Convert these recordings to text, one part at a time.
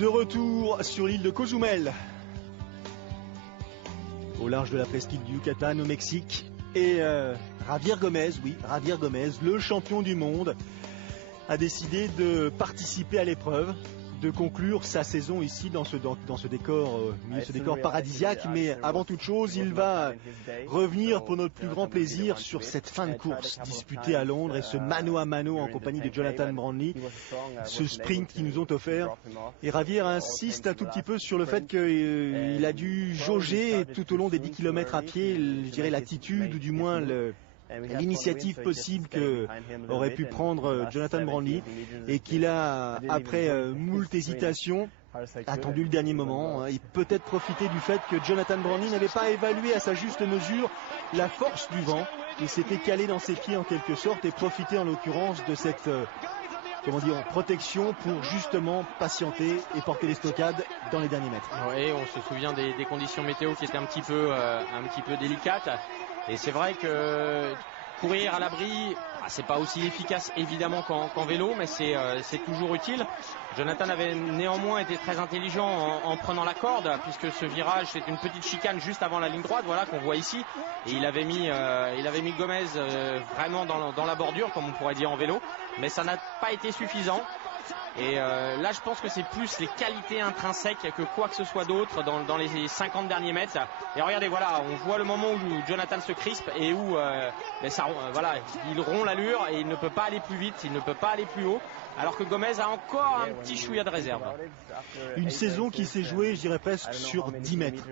De retour sur l'île de Cozumel, au large de la presqu'île du Yucatan au Mexique. Et Javier Gomez, le champion du monde, a décidé de participer à l'épreuve, de conclure sa saison ici dans ce décor paradisiaque. Mais avant toute chose, il va revenir pour notre plus grand plaisir sur cette fin de course disputée à Londres et ce mano à mano en compagnie de Jonathan Brandley, ce sprint qu'ils nous ont offert. Et Javier insiste un tout petit peu sur le fait qu'il a dû jauger tout au long des 10 km à pied, je dirais l'attitude ou du moins l'initiative possible que aurait pu prendre Jonathan Brandley, et qu'il a, après moult hésitations, attendu le dernier moment et peut-être profité du fait que Jonathan Brandley n'avait pas évalué à sa juste mesure la force du vent. Il s'était calé dans ses pieds en quelque sorte et profité en l'occurrence de cette protection pour justement patienter et porter les stockades dans les derniers mètres. Oui, on se souvient des conditions météo qui étaient un petit peu délicates. Et c'est vrai que courir à l'abri, c'est pas aussi efficace évidemment qu'en vélo, mais c'est toujours utile. Jonathan avait néanmoins été très intelligent en prenant la corde, puisque ce virage, c'est une petite chicane juste avant la ligne droite, voilà, qu'on voit ici. Et il avait mis Gomez vraiment dans la bordure, comme on pourrait dire en vélo, mais ça n'a pas été suffisant. Et là je pense que c'est plus les qualités intrinsèques que quoi que ce soit d'autre dans les 50 derniers mètres. Et regardez, voilà, on voit le moment où Jonathan se crispe et où il rompt l'allure et il ne peut pas aller plus vite, il ne peut pas aller plus haut, alors que Gomez a encore un petit chouïa de réserve. Une saison qui s'est jouée, je dirais presque sur 10 mètres.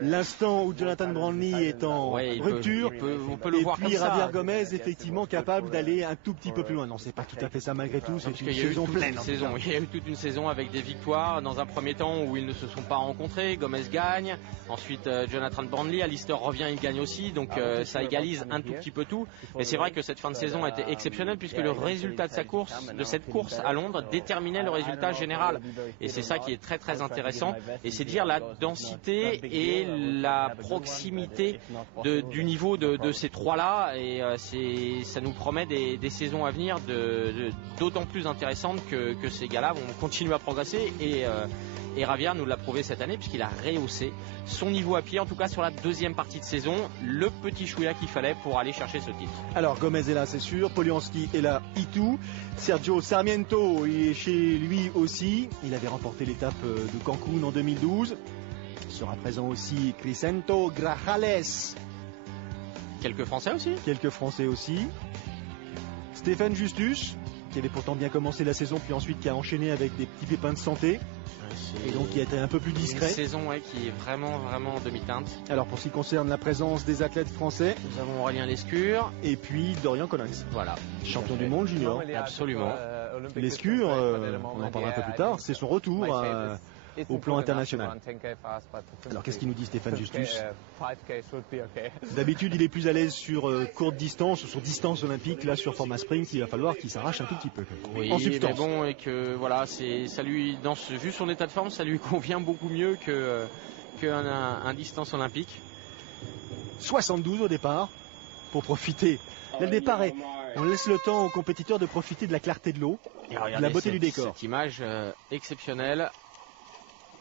L'instant où Jonathan Brandley est en rupture, on peut le voir puis comme ça. Javier Gomez effectivement capable d'aller un tout petit peu plus loin. Non, c'est pas tout à fait ça malgré tout, c'est une saison pleine. Il y a eu toute une saison avec des victoires. Dans un premier temps où ils ne se sont pas rencontrés, Gomez gagne. Ensuite Jonathan Brandley, Alistair revient, il gagne aussi. Donc ça égalise un tout petit peu tout. Mais c'est vrai que cette fin de saison a été exceptionnelle, puisque le résultat de cette course à Londres déterminait le résultat général. Et c'est ça qui est très très intéressant. Et c'est dire la densité et la proximité du niveau de ces trois-là. Et ça nous promet des saisons à venir d'autant plus intéressantes que ces gars-là vont continuer à progresser. Et Javier nous l'a prouvé cette année, puisqu'il a rehaussé son niveau à pied, en tout cas sur la deuxième partie de saison, le petit chouïa qu'il fallait pour aller chercher ce titre. Alors Gomez est là, c'est sûr, Polianski est là, Itu, Sergio Sarmiento il est chez lui aussi, il avait remporté l'étape de Cancun en 2012, il sera présent aussi Crisento Grajales. Quelques Français aussi. Stéphane Justus, qui avait pourtant bien commencé la saison, puis ensuite qui a enchaîné avec des petits pépins de santé. Et donc qui a été un peu plus discret. Une saison qui est vraiment en demi-teinte. Alors pour ce qui concerne la présence des athlètes français, nous avons Aurélien Lescure et puis Dorian Collins. Voilà, champion du monde junior. Absolument. Lescure, on en parlera un peu plus tard, c'est son retour au plan international. Alors qu'est-ce qu'il nous dit Stéphane Justus? D'habitude il est plus à l'aise sur courte distance ou sur distance olympique. Là sur format sprint il va falloir qu'il s'arrache un tout petit peu en substance. Mais bon, et que voilà, vu son état de forme, ça lui convient beaucoup mieux qu'un distance olympique. 72 au départ pour profiter. Là, le départ on laisse le temps aux compétiteurs de profiter de la clarté de l'eau, de la beauté du décor. Cette image exceptionnelle.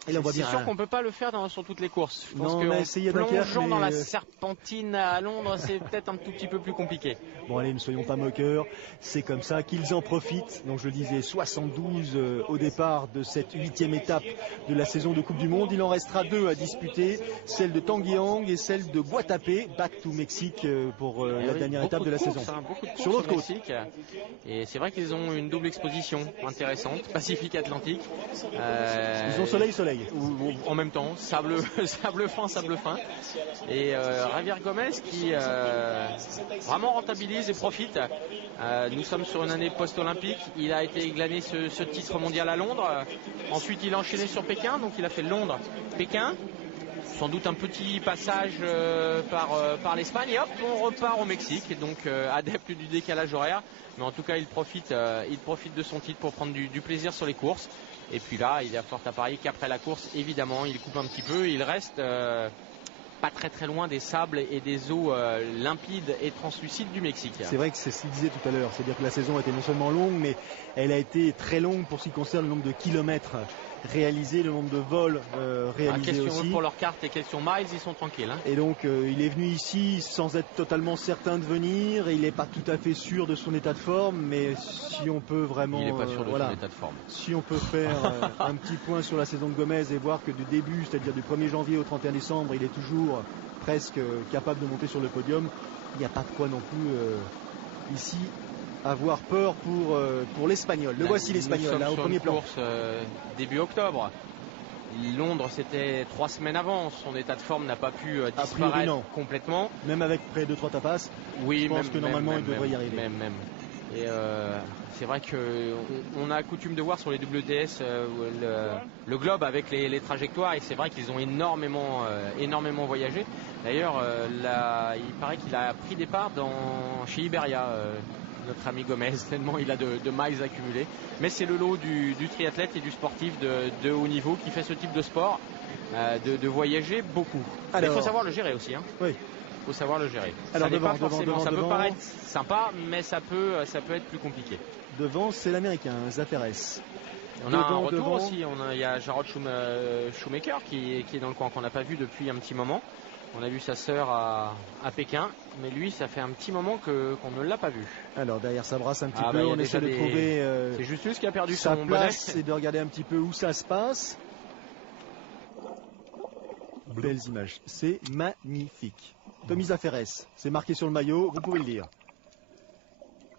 Et on voit bien, c'est sûr qu'on ne peut pas le faire sur toutes les courses. Je pense que plongeant dans la serpentine à Londres, c'est peut-être un tout petit peu plus compliqué. Bon allez, ne soyons pas moqueurs, c'est comme ça qu'ils en profitent. Donc je le disais, 72 au départ de cette 8e étape de la saison de Coupe du Monde. Il en restera 2 à disputer, celle de Tanguy et celle de Guatapé, back to Mexique pour la dernière étape de la saison. Sur l'autre côte. Et c'est vrai qu'ils ont une double exposition intéressante, Pacifique-Atlantique. Ils ont soleil. Ou en même temps, sable fin. Et Javier Gomez qui vraiment rentabilise et profite. Nous sommes sur une année post-olympique. Il a été glané ce titre mondial à Londres. Ensuite il a enchaîné sur Pékin, donc il a fait Londres-Pékin. Sans doute un petit passage par l'Espagne, et hop, on repart au Mexique. Donc adepte du décalage horaire, mais en tout cas il profite de son titre pour prendre du plaisir sur les courses. Et puis là, il est fort à parier qu'après la course, évidemment, il coupe un petit peu. Il reste pas très loin des sables et des eaux limpides et translucides du Mexique. C'est vrai que c'est ce qu'il disait tout à l'heure. C'est-à-dire que la saison a été non seulement longue, mais elle a été très longue pour ce qui concerne le nombre de kilomètres réalisé, le nombre de vols réalisés aussi. Pour leur carte et question miles, ils sont tranquilles. Hein. Et donc il est venu ici sans être totalement certain de venir. Il n'est pas tout à fait sûr de son état de forme, mais si on peut vraiment, il n'est pas sûr de son état de forme. Si on peut faire un petit point sur la saison de Gomez et voir que du début, c'est-à-dire du 1er janvier au 31 décembre, il est toujours presque capable de monter sur le podium. Il n'y a pas de quoi non plus ici avoir peur pour l'Espagnol. Le voici l'Espagnol là au premier plan. Course début octobre. Londres, c'était 3 semaines avant. Son état de forme n'a pas pu disparaître complètement. Même avec près de 3 tapas. Oui, je pense que normalement il devrait y arriver. Même. Et c'est vrai qu'on a coutume de voir sur les WTS le globe avec les trajectoires, et c'est vrai qu'ils ont énormément voyagé. D'ailleurs, il paraît qu'il a pris départ chez Iberia, notre ami Gomez, tellement il a de miles accumulés. Mais c'est le lot du triathlète et du sportif de haut niveau qui fait ce type de sport, de voyager beaucoup. Alors, il faut savoir le gérer aussi. Hein. Oui. Faut savoir le gérer. Alors Ça peut paraître sympa, mais ça peut être plus compliqué. Devant, c'est l'Américain, Zaferes. On a un retour aussi. Il y a Jarrod Shoemaker qui est dans le coin, qu'on n'a pas vu depuis un petit moment. On a vu sa sœur à Pékin, mais lui, ça fait un petit moment qu'on ne l'a pas vu. Alors derrière, ça brasse un petit peu. On essaie de trouver c'est Justus qui a perdu sa son place et de regarder un petit peu où ça se passe. Belles images, c'est magnifique. Tommy Zaferes, c'est marqué sur le maillot, vous pouvez le lire.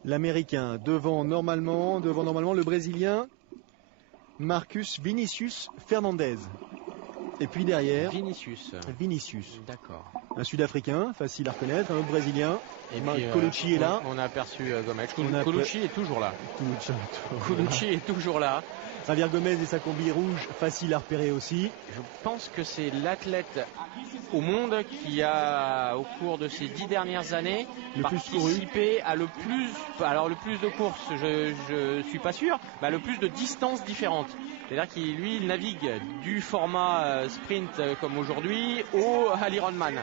L'Américain devant normalement le Brésilien Marcus Vinicius Fernandez. Et puis derrière Vinicius. D'accord. Un Sud-Africain, facile à reconnaître, un autre Brésilien. Et Colucci est là. On a aperçu Gomez. Colucci est toujours là. Colucci est toujours là. Javier Gomez et sa combi rouge, facile à repérer aussi. Je pense que c'est l'athlète au monde qui a, au cours de ces 10 dernières années, participé à le plus de courses, je suis pas sûr, mais le plus de distances différentes. C'est-à-dire qu'il navigue du format sprint comme aujourd'hui à l'Ironman,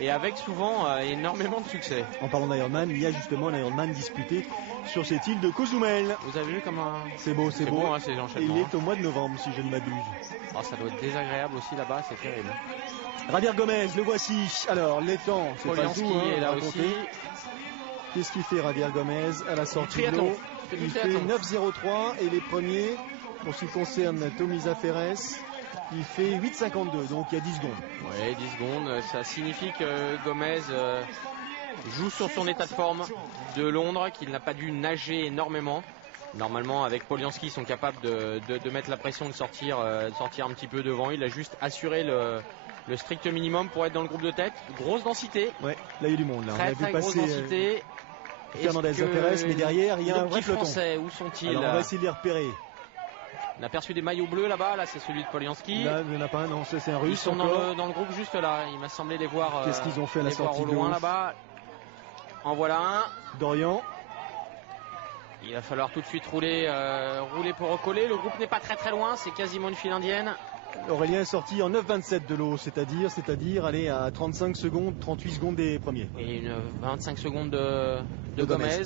et avec souvent énormément de succès. En parlant d'Ironman, il y a justement l'Ironman disputé sur cette île de Cozumel. Vous avez vu comment c'est beau, hein, ces enchaînements. Il est au mois de novembre, si je ne m'abuse. Oh, ça doit être désagréable aussi là-bas, c'est terrible. Javier Gomez, le voici. Alors, les temps, c'est pas tout, est là aussi. Qu'est-ce qu'il fait, Javier Gomez, à la sortie de l'eau? Il fait 9,03 et les premiers, pour ce qui concerne Tommy Zaferes, il fait 8,52, donc il y a 10 secondes. Oui, 10 secondes, ça signifie que Gomez joue sur son état de forme de Londres, qu'il n'a pas dû nager énormément. Normalement, avec Polianski, ils sont capables de mettre la pression, de sortir un petit peu devant. Il a juste assuré le strict minimum pour être dans le groupe de tête. Grosse densité. Ouais, là il y a du monde. Là. Très, on a vu très passer grosse densité. Fernandez Zaferes, mais derrière il y a un vrai peloton. Français, où sont-ils? Alors, on va essayer de les repérer. On a aperçu des maillots bleus là-bas. Là, c'est celui de Polianski. Là, il n'y en a pas un. Non, c'est un Russe. Ils sont dans le groupe juste là. Il m'a semblé les voir. Qu'est-ce qu'ils ont fait à la sortie au loin là-bas? En voilà un. Dorian. Il va falloir tout de suite rouler pour recoller. Le groupe n'est pas très très loin, c'est quasiment une file indienne. Aurélien est sorti en 9,27 de l'eau, c'est-à-dire aller à 35 secondes, 38 secondes des premiers. Et 25 secondes de Gomez.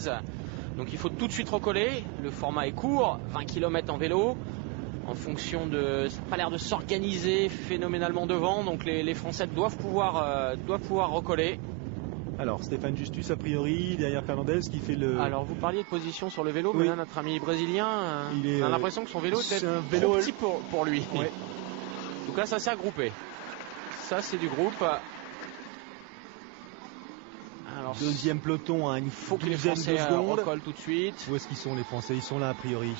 Donc il faut tout de suite recoller. Le format est court, 20 km en vélo. En fonction de... Ça n'a pas l'air de s'organiser phénoménalement devant. Donc les Français doivent pouvoir recoller. Alors Stéphane Justus a priori derrière Fernandez qui fait le... Alors vous parliez de position sur le vélo, oui. Mais là notre ami brésilien, on a l'impression que son vélo est un vélo trop petit pour lui. Oui. Donc là ça s'est regroupé. Ça c'est du groupe. Alors, deuxième peloton à une douzaine de secondes. Recolle tout de suite. Où est-ce qu'ils sont les Français? Ils sont là a priori.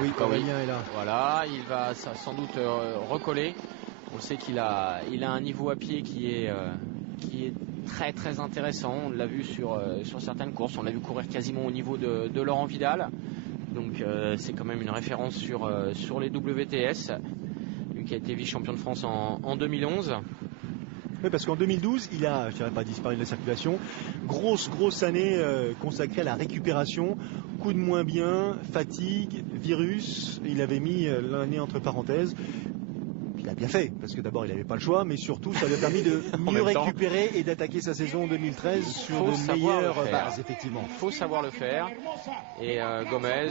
Oui, Aurélien est là. Voilà, il va sans doute recoller. On sait qu'il a un niveau à pied qui est très très intéressant. On l'a vu sur certaines courses. On l'a vu courir quasiment au niveau de Laurent Vidal. Donc c'est quand même une référence sur les WTS. Lui qui a été vice-champion de France en 2011. Oui, parce qu'en 2012, il a, je dirais pas disparu de la circulation, grosse année consacrée à la récupération, coup de moins bien, fatigue, virus. Il avait mis l'année entre parenthèses. Il a bien fait, parce que d'abord il n'avait pas le choix, mais surtout ça lui a permis de mieux récupérer et d'attaquer sa saison 2013 sur de meilleures bases, effectivement. Il faut savoir le faire. Et Gomez,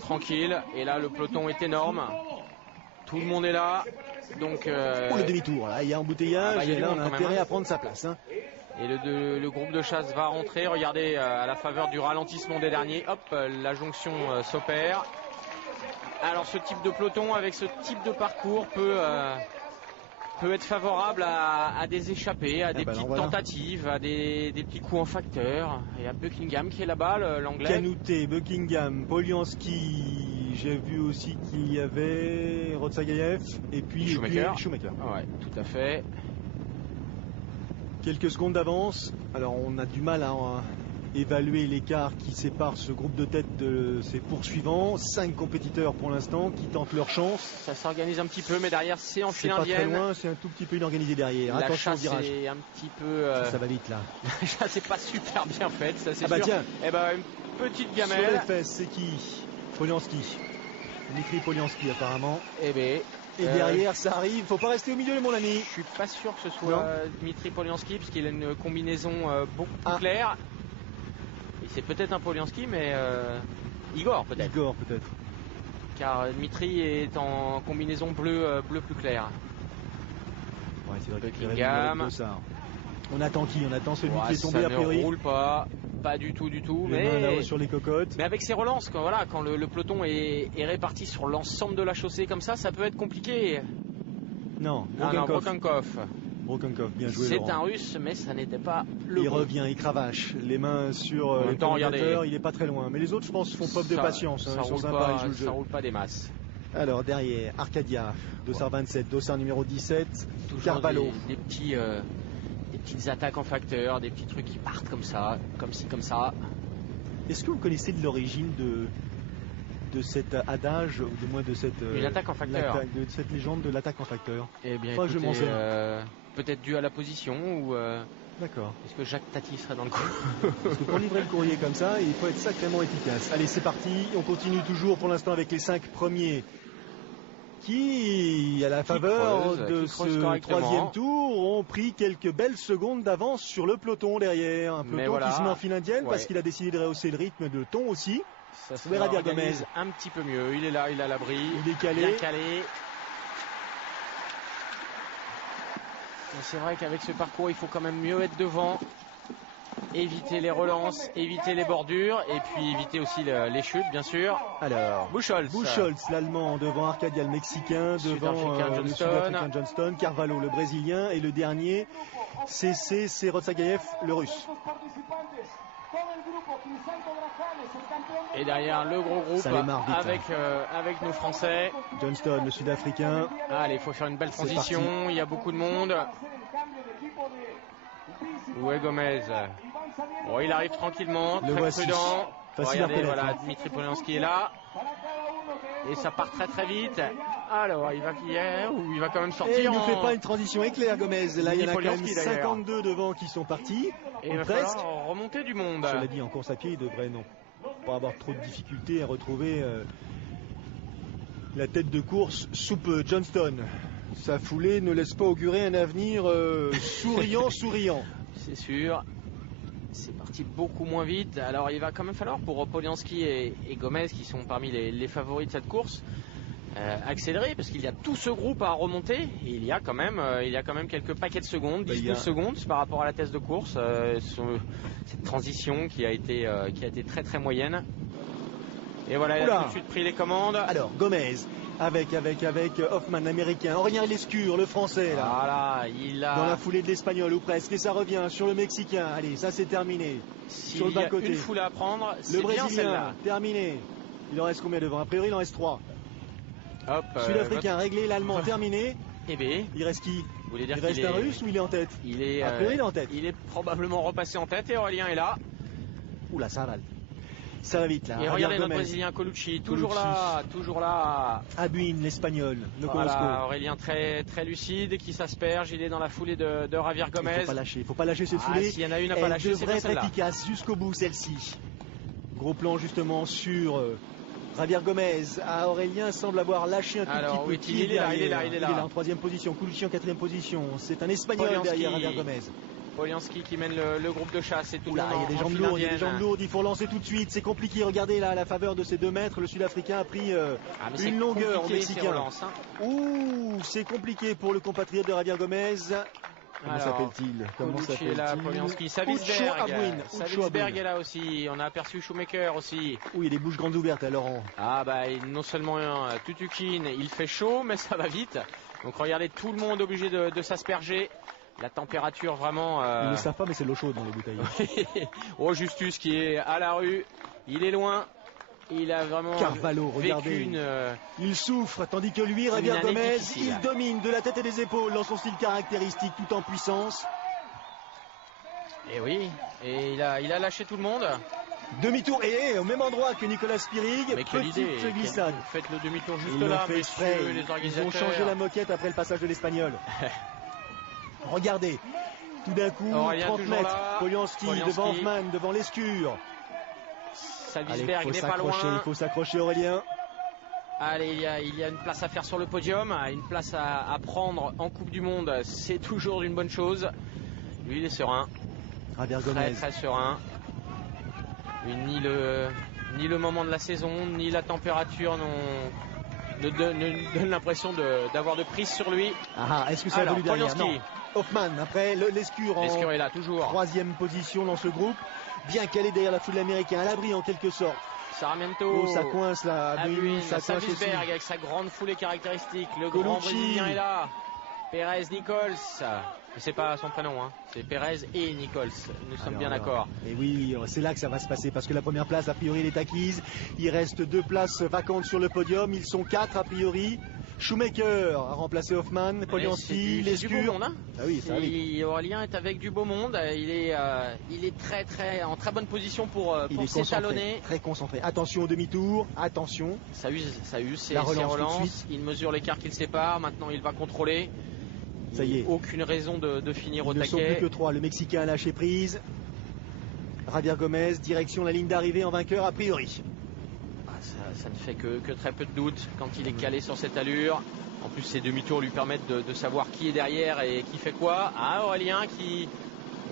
tranquille, et là le peloton est énorme. Tout le monde est là. Donc, pour le demi-tour, là, il y a embouteillage et là on a intérêt à prendre sa place. Hein. Et le groupe de chasse va rentrer. Regardez, à la faveur du ralentissement des derniers, hop, la jonction s'opère. Alors ce type de peloton avec ce type de parcours peut être favorable à des échappées, à des petites tentatives, à des petits coups en facteur. Il y a Buckingham qui est là-bas, l'anglais. Canouté, Buckingham, Polianski, j'ai vu aussi qu'il y avait Rotsagayev et puis Schumacher. Ouais, tout à fait. Quelques secondes d'avance. Alors on a du mal à évaluer l'écart qui sépare ce groupe de tête de ses poursuivants. 5 compétiteurs pour l'instant qui tentent leur chance. Ça s'organise un petit peu, mais derrière c'est en file indienne. C'est pas très loin, c'est un tout petit peu inorganisé derrière. La attention chasse au virage. est un petit peu. Ça va vite là. La chasse n'est pas super bien faite, ça c'est sûr. Tiens. Et une petite gamelle. Sur les fesses, c'est qui? Polianski. Dmitri Polianski apparemment. Et derrière ça arrive, faut pas rester au milieu mon ami. Je suis pas sûr que ce soit Dmitri Polianski parce qu'il a une combinaison beaucoup plus claire. Et c'est peut-être un Polianski mais Igor peut-être. Igor peut-être. Car Dmitri est en combinaison bleu plus clair. Ouais, c'est vrai Buckingham. On attend qui? On attend celui qui est tombé a priori. Ça ne roule pas du tout. Mais là-haut sur les cocottes. Mais avec ces relances, quand le peloton est réparti sur l'ensemble de la chaussée comme ça peut être compliqué. Non, Brokenkov, bien joué. C'est un Russe, mais ça n'était pas il revient, il cravache, les mains sur le commentateur, il est pas très loin. Mais les autres, je pense, font preuve de patience. Ça roule pas des masses. Alors derrière, Arcadia, dossard 27, dossard numéro 17, toujours Carvalho. Des petites attaques en facteur, des petits trucs qui partent comme ça, comme ci, comme ça. Est-ce que vous connaissez de l'origine de cet adage, ou du moins de cette une attaque en facteur, de cette légende de l'attaque en facteur? Eh bien, écoutez, je m'en peut-être dû à la position ou. D'accord. Est-ce que Jacques Tati serait dans le coup? Parce que pour livrer le courrier comme ça, il faut être sacrément efficace. Allez, c'est parti. On continue toujours pour l'instant avec les 5 premiers qui, à la faveur de ce troisième tour, ont pris quelques belles secondes d'avance sur le peloton derrière. Un peloton qui se met en file indienne parce qu'il a décidé de rehausser le rythme de ton aussi. Ça se organise un petit peu mieux. Il est là, il a l'abri. Il est calé. Bien calé. C'est vrai qu'avec ce parcours, il faut quand même mieux être devant. Éviter les relances, éviter les bordures et puis éviter aussi les chutes, bien sûr. Alors, Buchholz, l'Allemand, devant Arcadia, le Mexicain, devant le Sud-Africain Johnston, Carvalho, le Brésilien, et le dernier, c'est Rotsagayev, le Russe. Et derrière le gros groupe avec nos Français. Johnston, le Sud-Africain. Allez, il faut faire une belle transition, il y a beaucoup de monde. Où est Gomez? Bon, il arrive tranquillement, très prudent. Regardez, voilà, Dmitri Polianski est là. Et ça part très vite. Alors, il va quand même sortir. Et il ne fait pas une transition éclair, Gomez. Là, il y en a quand même 52 devant qui sont partis. Et il va falloir remonter du monde. Je l'ai dit, en course à pied, il devrait pas avoir trop de difficultés à retrouver la tête de course sous peu. Johnston, sa foulée ne laisse pas augurer un avenir souriant. C'est sûr. C'est parti beaucoup moins vite. Alors il va quand même falloir pour Polianski et Gomez, qui sont parmi les favoris de cette course, accélérer, parce qu'il y a tout ce groupe à remonter. Et il y a quand même quelques paquets de secondes, 10-12 secondes par rapport à la test de course. Cette transition qui a été très moyenne. Et voilà, il a tout de suite pris les commandes. Alors Gomez avec Hoffman, l'américain, Aurélien Lescure, le français là. Voilà, dans la foulée de l'espagnol ou presque, et ça revient sur le mexicain. Allez, ça c'est terminé. Sur le bas côté, une foule à prendre, le brésilien terminé. Il en reste combien devant? A priori il en reste 3. Sud-africain réglé, l'allemand terminé. Eh bien, il reste qui? Il reste un russe ou il est en tête? A priori il est en tête. Il est probablement repassé en tête et Aurélien est là. Oula, ça avale. Ça va vite là. Et regardez notre Brésilien Colucci, toujours là. Abuin, l'espagnol, le voilà, Aurélien très lucide, qui s'asperge, il est dans la foulée de Javier Gomez. Il faut pas lâcher cette foulée. S'il y en a une à pas lâcher, c'est bien celle-là. Elle devrait être efficace jusqu'au bout, celle-ci. Gros plan justement sur Javier Gomez. Aurélien semble avoir lâché un tout petit peu. Il est là. Il est là en 3e position. Colucci en 4e position. C'est un espagnol derrière Javier Gomez. Polianski qui mène le groupe de chasse et tout le Oula, monde il y a des en jambes file lourdes, il y a indienne. des jambes lourdes, il faut relancer tout de suite, c'est compliqué, regardez là à la faveur de ces 2 mètres, le Sud-Africain a pris Mais c'est une longueur au compliqué, ces Mexicain. relances, hein. Ouh, c'est compliqué pour le compatriote de Javier Gomez. Comment Alors, s'appelle-t-il? Colucci est là, Polianski, Savisberg est là aussi, on a aperçu Shoemaker aussi. Oui, il y a des bouches grandes ouvertes, Laurent. Ah bah non seulement Tutukin, il fait chaud mais ça va vite. Donc regardez, tout le monde obligé de s'asperger. La température vraiment... Ils ne savent pas, mais c'est l'eau chaude dans les bouteilles. Oh, Justus qui est à la rue, il est loin. Il a vraiment Carvalho, vécu regardez. Il souffre, tandis que lui, Javier année Gomez, difficile. il domine de la tête et des épaules dans son style caractéristique, tout en puissance. Et oui, et il a lâché tout le monde. Demi-tour, et au même endroit que Nicolas Spirig, Mais quelle idée, petite glissade. faites le demi-tour juste Ils l'ont là, fait exprès, messieurs les ils organisateurs. ont changé la moquette après le passage de l'Espagnol. Regardez, tout d'un coup, Aurélien 30 toujours mètres, là. Polianski devant Hoffman, devant Lescure. Savisberg n'est pas loin. Il faut s'accrocher Aurélien. Allez, il y a une place à faire sur le podium, une place à prendre en Coupe du Monde, c'est toujours une bonne chose. Lui, il est serein, Javier très Gomez. très serein. Lui, ni le moment de la saison, ni la température ne donne l'impression d'avoir de prise sur lui. Ah, est-ce que ça a Alors, voulu derrière? Polianski. Non. Hoffman, après Lescure en Lescure est là, toujours. 3e position dans ce groupe. Bien calé derrière la foule américaine, à l'abri en quelque sorte. Sarmiento. Oh, ça coince là, Abuin, ça coince aussi. Savisberg avec sa grande foulée caractéristique. Le Colucci. grand Brésilien est là. Pérez Nichols. C'est pas son prénom, hein. C'est Pérez et Nichols. Nous sommes bien d'accord. Et oui, c'est là que ça va se passer parce que la première place, a priori, elle est acquise. Il reste 2 places vacantes sur le podium. Ils sont 4 a priori. Shoemaker a remplacé Hoffman, Polianski, C'est du beau Lescure. monde, hein. Ah oui, ça arrive. Aurélien est avec du beau monde. Il est en très bonne position pour Il est s'étalonner. très concentré. Attention au demi-tour, attention. Ça use La ses relance tout de relances. suite. Il mesure l'écart qu'il sépare. Maintenant, il va contrôler. Ça y est. Aucune raison de finir au Ils ne sont plus taquet. que 3. Le Mexicain a lâché prise. Javier Gomez, direction la ligne d'arrivée en vainqueur a priori. Ça ne fait que très peu de doute quand il est calé sur cette allure. En plus, ces demi-tours lui permettent de savoir qui est derrière et qui fait quoi. Ah, Aurélien qui...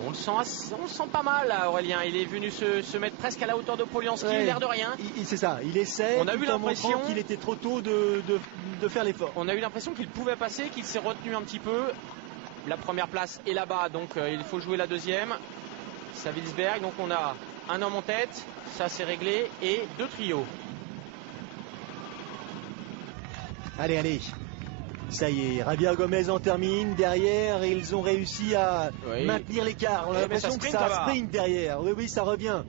On le sent pas mal là, Aurélien. Il est venu se mettre presque à la hauteur de Polianski, Ouais. l'air de rien. C'est ça, il essaie. On a eu tout en l'impression montrant qu'il était trop tôt de faire l'effort. On a eu l'impression qu'il pouvait passer, qu'il s'est retenu un petit peu. La première place est là-bas, donc il faut jouer la deuxième. Savisberg, donc on a un homme en tête, ça c'est réglé, et 2 trios. Allez, allez. Ça y est, Javier Gomez en termine. Derrière, ils ont réussi à maintenir l'écart. On a Oui, mais ça l'impression que sprint, ça là-bas. sprint derrière. Oui, oui, ça revient.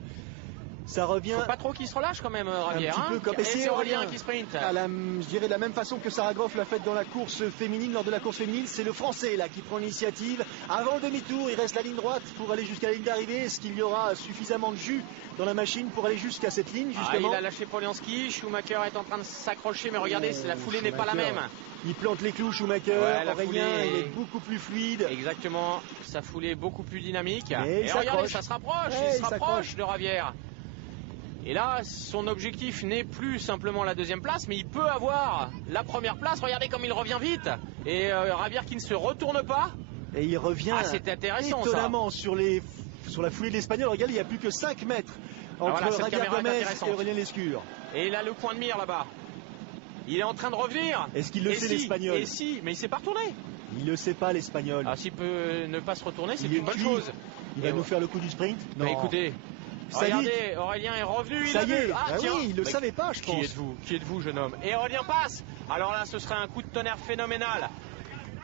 Ça revient. Faut pas trop qu'il se relâche quand même, Javier. Un petit peu comme- Et c'est Aurélien qui sprint. Je dirais de la même façon que Sarah Groff l'a fait dans la course féminine. Lors de la course féminine, c'est le Français là qui prend l'initiative. Avant le demi-tour, il reste la ligne droite pour aller jusqu'à la ligne d'arrivée. Est-ce qu'il y aura suffisamment de jus dans la machine pour aller jusqu'à cette ligne justement? Il a lâché Polianski. Schumacher est en train de s'accrocher, mais regardez, la foulée n'est pas la même. Il plante les clous, Schumacher. Ouais, la Aurélien, foulée il est beaucoup plus fluide. Exactement, sa foulée est beaucoup plus dynamique. Mais il Et regardez, s'accroche. ça se rapproche, Ouais, il se il rapproche s'accroche. de Javier. Et là, son objectif n'est plus simplement la deuxième place, mais il peut avoir la première place. Regardez comme il revient vite. Et Javier qui ne se retourne pas. Et il revient C'est intéressant étonnamment sur la foulée de l'Espagnol. Regardez, il y a plus que 5 mètres entre voilà, cette Javier caméra est Gomez intéressante. et Aurélien Lescure. Et il a le point de mire là-bas. Il est en train de revenir. Est-ce qu'il le Et sait, si, l'Espagnol? Et si, mais il s'est pas retourné. Il ne sait pas, l'Espagnol. Ah, s'il peut ne pas se retourner, c'est Il est une bonne cuit. chose. Il va Et nous ouais. faire le coup du sprint? Bah, écoutez, Ça y est. regardez, Aurélien est revenu, il Ça a y vu. est. Ah, Bah tiens. oui, il le Mais savait pas, je pense. Qui êtes-vous, jeune homme? Et Aurélien passe. Alors là, ce serait un coup de tonnerre phénoménal.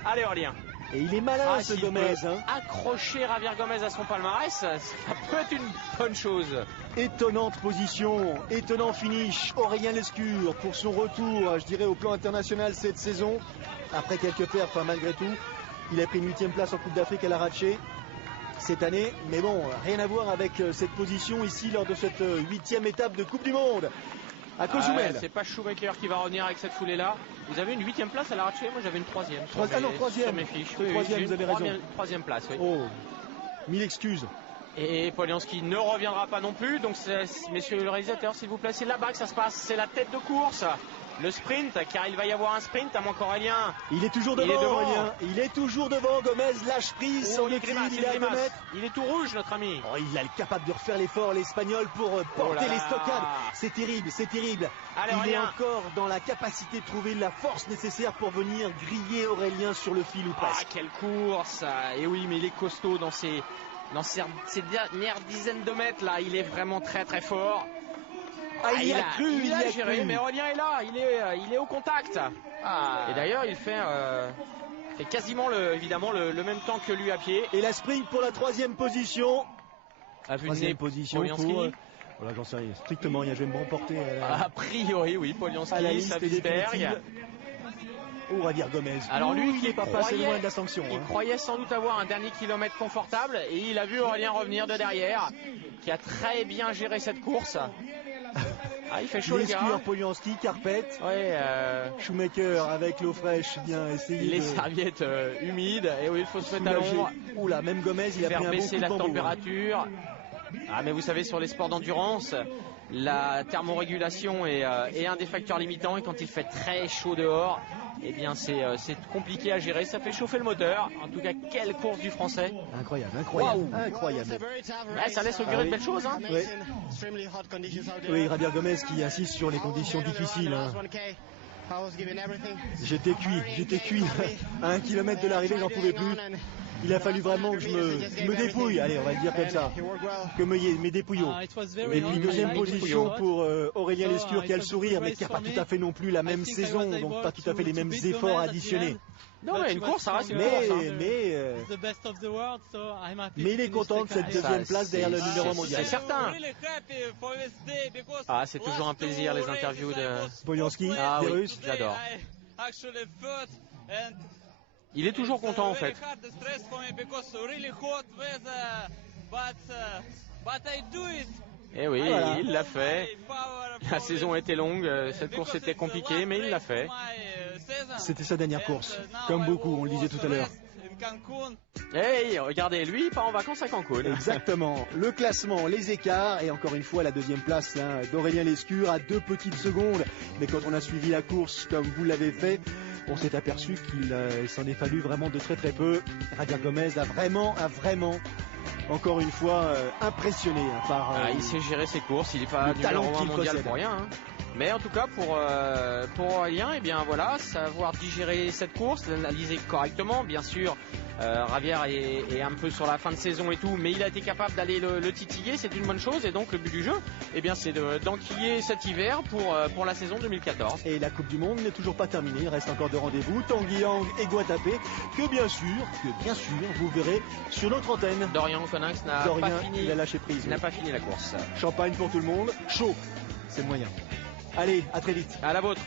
Allez, Aurélien. Et il est malin, ce s'il Gomez. peut accrocher Javier Gomez à son palmarès, ça peut être une bonne chose. Étonnante position, étonnant finish. Aurélien Lescure pour son retour, je dirais, au plan international cette saison. Après quelques perfs, malgré tout. Il a pris une 8e place en Coupe d'Afrique à l'Araché cette année. Mais bon, rien à voir avec cette position ici lors de cette 8e étape de Coupe du Monde. À Cozumel. C'est pas Schumacher qui va revenir avec cette foulée-là. Vous avez une 8e place à l'Araché, moi j'avais une 3e. Troisième. Sur mes fiches. C'est troisième, j'ai vous avez une raison. 3e place, oui. Oh, mille excuses. Et Polianski ne reviendra pas non plus. Donc, messieurs le réalisateur, s'il vous plaît, c'est là-bas que ça se passe. C'est la tête de course. le sprint, car il va y avoir un sprint, à moins qu'Aurélien. Il est toujours devant, Aurélien. Il est toujours devant. Gomez lâche prise. Oh, il est à 2 mètres. Il est tout rouge, notre ami. Oh, il est capable de refaire l'effort, l'Espagnol, pour porter les stockades. C'est terrible, c'est terrible. Allez, il Aurélien. est encore dans la capacité de trouver la force nécessaire pour venir griller Aurélien sur le fil ou presque. Ah, quelle course. Et oui, mais il est costaud dans ces dernières dizaines de mètres là. Il est vraiment très très fort. Il a cru, il a géré, mais Aurélien est là, il est au contact. Et d'ailleurs, il fait quasiment évidemment le même temps que lui à pied. Et la sprint pour la 3e position. Troisième position pour... Voilà, j'en sais rien, strictement rien, je vais me remporter a priori, oui, Polianski, Savisberg. Oh, Javier Gomez. Alors lui, il n'est pas passé loin de la sanction. Il croyait sans doute avoir un dernier kilomètre confortable et il a vu Aurélien revenir de derrière, qui a très bien géré cette course. Il fait chaud, les gars. Polianski, Carpet. Ouais, Shoemaker avec l'eau fraîche, bien essayé. Les serviettes humides. Et oui, il faut se mettre à l'ombre. Oula, même Gomez, il a pris un baisser bon coup de la température. Mais vous savez, sur les sports d'endurance, la thermorégulation est un des facteurs limitants. Et quand il fait très chaud dehors, eh bien c'est compliqué à gérer. Ça fait chauffer le moteur. En tout cas, quelle course du Français. Incroyable. Ça laisse augurer de belles choses. Hein. Oui, Javier Gomez qui insiste sur les conditions difficiles. J'étais cuit. À 1 kilomètre de l'arrivée, j'en pouvais plus. Il a fallu vraiment que je me dépouille, allez, on va le dire comme ça, que mes dépouillots. Et puis 2e position pour Aurélien Lescure qui a le sourire, mais qui n'a pas tout à fait non plus la même saison, donc pas tout à fait les mêmes efforts additionnés. Non, mais une course, ça reste une course. Mais il est content de cette 2e place derrière le numéro mondial. C'est certain. C'est toujours un plaisir, les interviews de Polianski, des Russes. J'adore. Il est toujours content en fait. Et oui, voilà. Il l'a fait. La saison était longue, cette course était compliquée, mais il l'a fait. C'était sa dernière course, comme beaucoup, on le disait tout à l'heure. Hey, regardez, lui, il part en vacances à Cancun. Exactement. Le classement, les écarts, et encore une fois la 2e place d'Aurélien Lescure à 2 petites secondes. Mais quand on a suivi la course comme vous l'avez fait, on s'est aperçu qu'il s'en est fallu vraiment de très très peu. Javier Gomez a vraiment, encore une fois, impressionné par... il sait gérer ses courses, il n'est pas numéro 1 mondial pour rien. Mais en tout cas, pour Aurélien, eh bien voilà, savoir digérer cette course, l'analyser correctement, bien sûr. Javier est un peu sur la fin de saison et tout, mais il a été capable d'aller le titiller, c'est une bonne chose. Et donc le but du jeu, eh bien, c'est d'enquiller cet hiver pour la saison 2014. Et la Coupe du Monde n'est toujours pas terminée, il reste encore 2 rendez-vous, Tanguy Yang et Guatapé, que bien sûr, vous verrez sur notre antenne. Dorian Coninx n'a pas fini la course. Champagne pour tout le monde, chaud, c'est le moyen. Allez, à très vite. À la vôtre.